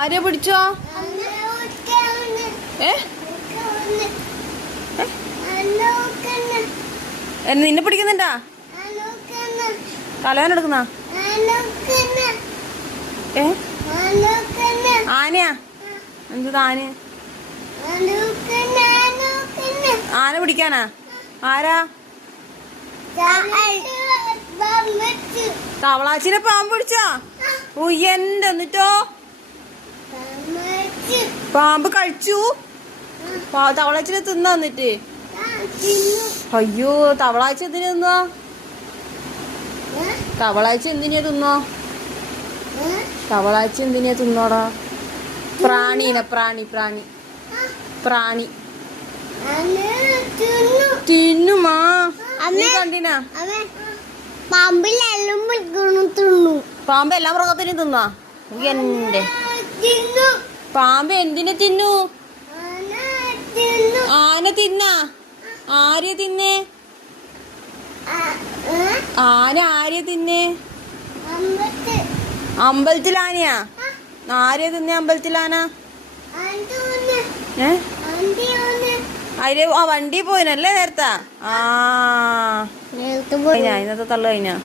ആരെ പിടിച്ചോ? നിന്നെ പിടിക്കുന്നുണ്ടാ? തലവേനെടുക്കുന്ന ആനയാ? എന്ത് ആന? ആന പിടിക്കാനാ? ആരാ? തവളാച്ചിനെ പാമ്പ് പിടിച്ചാ? ഉയ്യന്റെ എന്നിട്ടോ? പാമ്പ് കഴിച്ചു? തവളാച്ചിനെ തിന്നാ? എന്നിട്ട് അയ്യോ, തവളാച്ച എന്തിനാ തിന്നോ? തവളാച്ച എന്തിനാ തിന്നോ? തവളാച്ച എന്തിനാ തിന്നോടാ? പ്രാണീന പ്രാണി പ്രാണി പ്രാണി തിന്നുമാ? നീ കണ്ടിനാ? പാമ്പ് എല്ലാ മൃഗത്തിനും തിന്നാ? എന്റെ പാമ്പ് എന്തിനെ തിന്നു? ആന തിന്നാ? ആര്യ തിന്നേ? ആന ആര്യ തിന്നേ? അമ്പലത്തിലാനയാ? ആര്യ തിന്നേ അമ്പലത്തിലാന? അതില് ആ വണ്ടി പോയിനല്ലേ നേരത്തെ? ആ, ഇന്നത്തെ തള്ളു കഴിഞ്ഞാ?